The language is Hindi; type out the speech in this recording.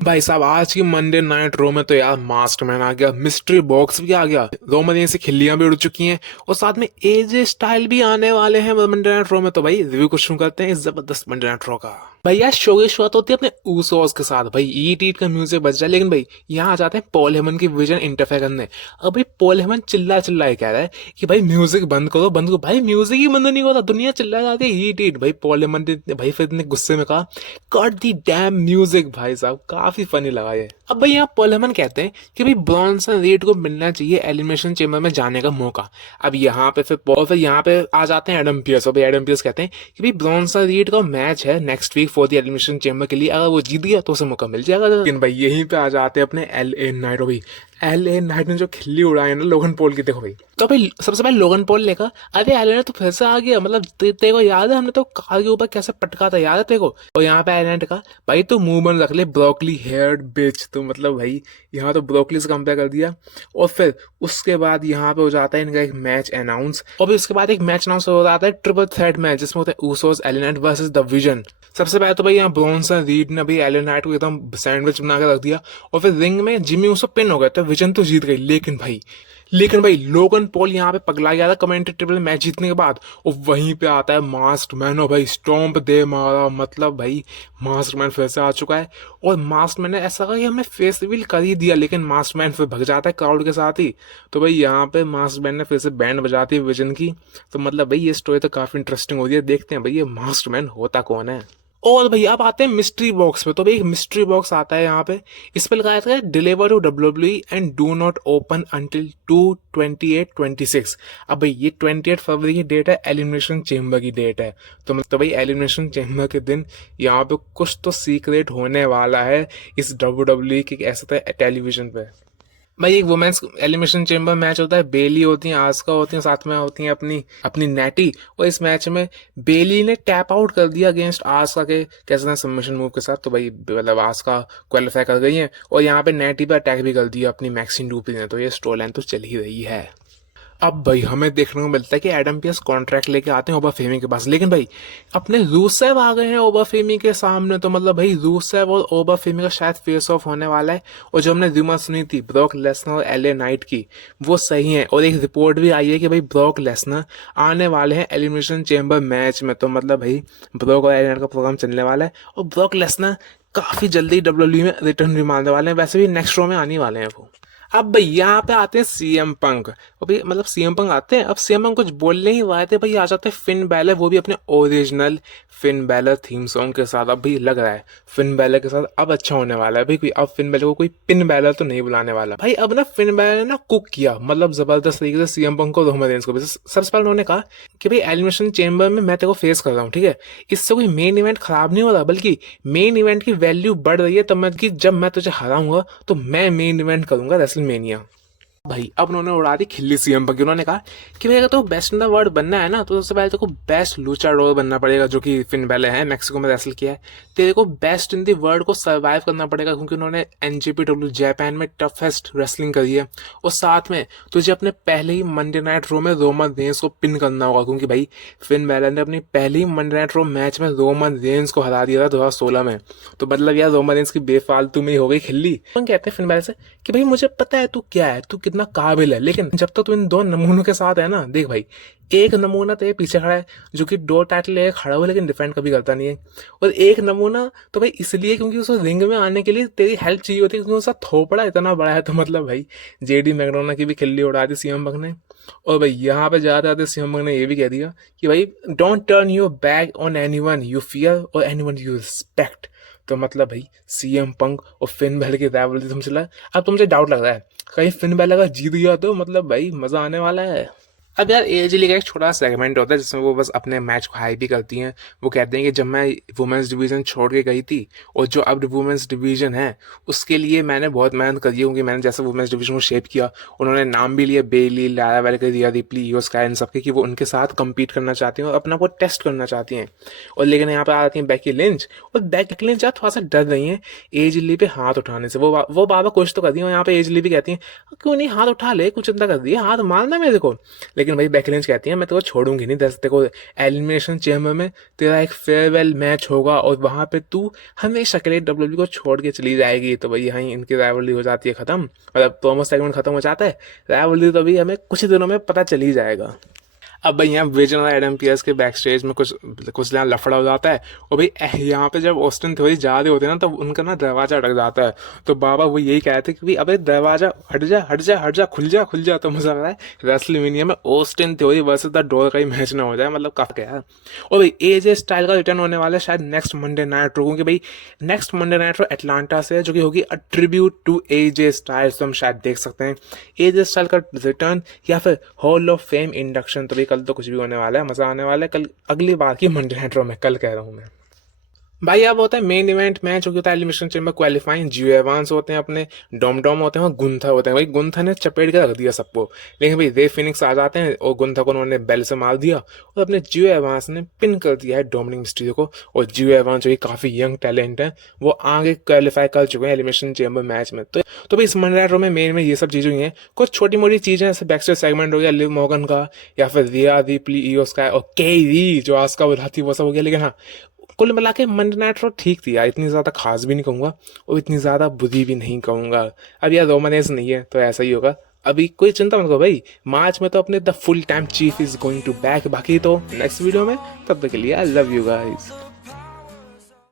भाई साहब आज की मंडे नाइट रो में तो यार मास्टरमैन आ गया, मिस्ट्री बॉक्स भी आ गया, रोमन से खिल्लियां भी उड़ चुकी हैं और साथ में एजे स्टाइल भी आने वाले हैं मंडे नाइट रो में। तो भाई रिव्यू को शुरू करते हैं इस जबरदस्त मंडे नाइट रो का। भाई यार शो की शुरुआत होती है अपने ऊसोस के साथ। भाई ईट ईट का म्यूजिक बज रहा है, लेकिन भाई यहाँ आ जाते हैं पॉल हेमन की विजन इंटरफेयर करने। अब भाई पॉल हेमन चिल्ला चिल्ला के कह रहा है कि भाई म्यूजिक बंद करो बंद करो। भाई म्यूजिक ही बंद नहीं होता, दुनिया चिल्ला जाती है ईट ईट। भाई पॉल हेमन ने भाई फिर इतने गुस्से में कहा कट दी डैम म्यूजिक। भाई साहब काफी फनी लगा ये। अब भाई यहाँ पोलेमन कहते हैं कि भाई ब्रॉन्सन रीड को मिलना चाहिए एलिमिनेशन चेम्बर में जाने का मौका। अब यहाँ पे फिर यहाँ पे आ जाते हैं एडम पियर्स। और भाई एडम पियर्स कहते हैं कि भाई ब्रॉन्सन रीड का मैच है next week for the Elimination Chamber के लिए, अगर वो जीत गया तो उसे मौका मिल जाएगा। लेकिन भाई यहीं पे आ जाते हैं अपने एल ए नाइट। भाई एल ए नाइट ने जो खिल्ली उड़ाई है ना लोगन पॉल की, देखो भाई। तो भाई सबसे पहले लोगन पॉल लेकर अरे एलेना तो फिर से आ गया, मतलब तेरे को याद है हमने तो कार के ऊपर कैसे पटका था, याद है तेरे को। और यहाँ पे एलेना का भाई तो मुंह बंद रख ले ब्रोकली हेयर्ड बिच। तो मतलब भाई यहाँ तो ब्रोकली से कंपेयर कर दिया। और फिर उसके बाद यहाँ पे हो जाता है इनका एक मैच अनाउंस। और फिर उसके बाद एक मैच अनाउंस हो जाता है ट्रिपल थ्रेट मैच, जिसमें होता है ऊसोस एलिनाइट वर्सेस द विजन। सबसे पहले तो भाई यहाँ ब्रॉन्सन रीड ने भाई एलिनाइट को एकदम सैंडविच बना के रख दिया। और फिर रिंग में जिमी उसो पिन हो गया, तो विजन तो जीत गई। लेकिन भाई लोगन पॉल यहाँ पे पगला गया था कमेंटेटिव टेबल मैच जीतने के बाद। और वहीं पे आता है मास्क मैन और भाई स्टॉम्प दे मारा। मतलब भाई मास्क मैन फिर से आ चुका है। और मास्क मैन ने ऐसा कहा कि हमने फेस रिवील कर ही दिया, लेकिन मास्क मैन फिर भग जाता है क्राउड के साथ ही। तो भाई यहाँ पे मास्क मैन ने फिर से बैंड बजाती है विजन की। तो मतलब भाई ये स्टोरी तो काफी इंटरेस्टिंग हो रही है, देखते हैं भाई ये मास्क मैन होता कौन है। और भैया अब आते हैं मिस्ट्री बॉक्स पे। तो भाई एक मिस्ट्री बॉक्स आता है यहाँ पे, इस पे लिखा है deliver to WWE and do not open until 2/28/26। अब भाई ये 28 फरवरी की डेट है, एलिमिनेशन चेम्बर की डेट है। तो मतलब भाई एलिमिनेशन चेम्बर के दिन यहाँ पे कुछ तो सीक्रेट होने वाला है इस डब्ल्यूडब्ल्यूई के ऐसा था टेलीविजन पे। भाई एक वुमेन्स एलिमिनेशन चेम्बर मैच होता है, बेली होती हैं, आस्का होती हैं, साथ में होती हैं अपनी अपनी नैटी। और इस मैच में बेली ने टैप आउट कर दिया अगेंस्ट आस्का के कैसे सबमिशन मूव के साथ। तो भाई मतलब आस्का क्वालिफाई कर गई है। और यहाँ पे नैटी पे अटैक भी कर दिया अपनी मैक्सिन डुप्री ने। तो ये स्टोरी लाइन तो चल ही रही है। अब भाई हमें देखने को मिलता है कि एडम पियर्स कॉन्ट्रैक्ट लेके आते हैं ओबा फेमी के पास, लेकिन भाई अपने रूसेव आ गए हैं ओबा फेमी के सामने। तो मतलब भाई रूसेव और ओबा फेमी का शायद फेस ऑफ होने वाला है। और जो हमने रूमर सुनी थी ब्रॉक लेसनर और एले नाइट की, वो सही है। और एक रिपोर्ट भी आई है कि भाई ब्रॉक लेसनर आने वाले हैं एलिमिनेशन चेम्बर मैच में। तो मतलब भाई ब्रॉक और एले नाइट का प्रोग्राम चलने वाला है। और ब्रॉक लेसनर काफी जल्दी डब्ल्यूडब्ल्यूई में रिटर्न भी मारने वाले हैं, वैसे भी नेक्स्ट शो में आने वाले हैं वो। अब भाई यहाँ पे आते हैं सीएम पंक। अभी मतलब सीएम पंक आते हैं, अब सीएम पंक कुछ बोलने ही वाले थे, भाई आ जाते हैं फिन बैलर, वो भी अपने original Finn Balor theme song के साथ। अब भाई लग रहा है फिन बैलर के साथ अब अच्छा होने वाला है भाई। कोई अब फिन बैलर को कोई पिन बैलर तो नहीं बुलाने वाला भाई। अब ना फिन बैलर ने ना कुक किया, मतलब जबरदस्त तरीके से सीएम पंक को, रोमन रेंस को भी। सबसे पहले उन्होंने कहा कि भाई एलिमिनेशन चेम्बर में मैं तेरे को फेस कर रहा हूँ, ठीक है, इससे कोई मेन इवेंट खराब नहीं हो रहा, बल्कि मेन इवेंट की वैल्यू बढ़ रही है। तब मैं कि जब मैं तुझे हराऊंगा तो मैं मेन इवेंट करूंगा रेसलमेनिया। भाई अब उन्होंने उड़ा दी खिल्ली सीएम पर। उन्होंने कहा कि भाई अगर तो बेस्ट इन द वर्ल्ड बनना है ना, तो सबसे पहले तेरे को बेस्ट लूचाडोर बनना पड़ेगा, जो कि फिन बैले है, मैक्सिको में रेसल किया है। तेरे को बेस्ट इन द वर्ल्ड को सर्वाइव करना पड़ेगा, क्योंकि उन्होंने एनजीपीडब्ल्यू जापान में टफेस्ट रेसलिंग करी है। और साथ में तुझे अपने पहले ही मंडे नाइट रो में रोमन रेंस को पिन करना होगा, क्योंकि भाई फिन बैलर ने अपनी पहली ही मंडे नाइट रो मैच में रोमन रेंस को हरा दिया था 2016 में। तो मतलब यार रोमन रेंस की बेफालतू में ही हो गई खिल्ली। कहते हैं फिन बैलर से कि भाई मुझे पता है तू क्या है, तू कितना काबिल है, लेकिन जब तक तू इन दो नमूनों के साथ है ना, देख भाई एक नमूना तेरे पीछे खड़ा है जो कि दो टाइटल लेके खड़ा हुआ लेकिन डिफेंड कभी करता नहीं है। और एक नमूना तो भाई इसलिए क्योंकि उसको रिंग में आने के लिए तेरी हेल्प चाहिए होती है, क्योंकि उसका थोपड़ा इतना बड़ा है। तो मतलब भाई जेडी मैकडोना की भी खिल्ली उड़ा दी सीएम बंग ने। और भाई यहाँ पे जाते जाते सीएम बंग ने ये भी कह दिया कि भाई don't turn your back on anyone you fear और एनीवन यू रिस्पेक्ट। तो मतलब भाई सीएम पंक और फिन बैलर की राइवलरी तुम चला। अब तुमसे डाउट लग रहा है कहीं फिन बैलर अगर जीत गया तो मतलब भाई मजा आने वाला है। अब यार एज लीग का एक छोटा सेगमेंट होता है जिसमें वो बस अपने मैच को हाई भी करती हैं। वो कहते हैं कि जब मैं वुमेंस डिवीजन छोड़ के गई थी और जो अब वुमेंस डिवीजन है उसके लिए मैंने बहुत मेहनत करी है, क्योंकि मैंने जैसे वुमेंस डिवीजन को शेप किया, उन्होंने नाम भी लिया Bailey, Lara Welker, Riya Ripley, Eo Sky, इन सबके, कि वो उनके साथ कम्पीट करना चाहती हैं और अपना वो टेस्ट करना चाहती हैं। और लेकिन यहाँ पे आती हैं बैकी लिंच, और बैकी लिंच यार थोड़ा सा डर रही हैं एज ली पे हाथ उठाने से। वो बाबा कोशिश तो कर रही है, और यहाँ पे एज ली भी कहती हैं क्यों नहीं हाथ उठा ले, कुछ अंदर कर दिए, हाथ मारना मेरे को। लेकिन लेकिन भाई बेकी लिंच कहती है मैं तेरे को छोड़ूंगी नहीं, तेरे को एलिमिनेशन चेम्बर में तेरा एक फेयरवेल मैच होगा और वहां पे तू हमेशा के लिए डब्ल्यूडब्ल्यू को छोड़ के चली जाएगी। तो भाई यहीं इनकी राइवलरी हो जाती है खत्म, मतलब प्रोमो सेगमेंट खत्म हो जाता है। राइवलरी तो अभी हमें कुछ ही दिनों में पता चल ही जाएगा। अब भाई यहाँ विजन और एडम पियर्स के बैक स्टेज में कुछ यहाँ लफड़ा हो जाता है, और भाई यहाँ पे जब ऑस्टिन थ्योरी जा रहे होते हैं ना तब उनका ना दरवाजा अटक जाता है। तो बाबा वो यही कह रहे थे कि भाई अबे दरवाजा हट जा हट जा हट जा, खुल जा खुल जा। तो मुझे लग रहा है रेसलमेनिया में Austin theory versus the door का ही मैच ना हो जाए, मतलब काफी क्या है। और भाई एजे स्टाइल का रिटर्न होने वाला है शायद नेक्स्ट मंडे नाइट रो, क्योंकि भाई next Monday Night Raw Atlanta से है, जो कि होगी a tribute to AJ Styles. तो हम शायद देख सकते हैं एजे स्टाइल का रिटर्न या फिर हॉल ऑफ फेम इंडक्शन। तो भाई कल तो कुछ भी होने वाला है, मजा आने वाला है कल, अगली बार की मंडे नाइट रो में, कल कह रहा हूँ मैं। भाई अब होता है मेन इवेंट मैच, जो कि होता है एलिमिनेशन चेम्बर क्वालिफाइंग। जियो एवांस होते हैं अपने, डोम डोम होते हैं, और गुंथा होते हैं। भाई गुंथा ने चपेट के रख दिया सबको, लेकिन भाई रे फिनिक्स आ जाते हैं और गुंथा को उन्होंने बेल से मार दिया, और अपने जियो एवांस ने पिन कर दिया है डोमिनिक मिस्टीरियो को। और जियो एवांस जो कि काफी यंग टैलेंट है, वो आगे क्वालिफाई कर चुके हैं एलिमिनेशन चेम्बर मैच में। तो भाई इस मंडे नाइट रो में मेन में ये सब चीजें हुई हैं। कुछ छोटी मोटी चीजें जैसे बैकस्टेज सेगमेंट हो गया लिव मॉर्गन का, या फिर रिया रिप्ली ईओ स्काई और केरी जो आज का बुलाती, वो सब हो गया। लेकिन हाँ, कुल मिला के मंडे नाइट रो ठीक थी यार, इतनी ज़्यादा खास भी नहीं कहूँगा और इतनी ज़्यादा बुरी भी नहीं कहूँगा। अब यार रोमानेस नहीं है तो ऐसा ही होगा, अभी कोई चिंता मत करो भाई, मार्च में तो अपने the full time chief is going to back. बाकी तो नेक्स्ट वीडियो में, तब तक के लिए आई लव यू गाइस।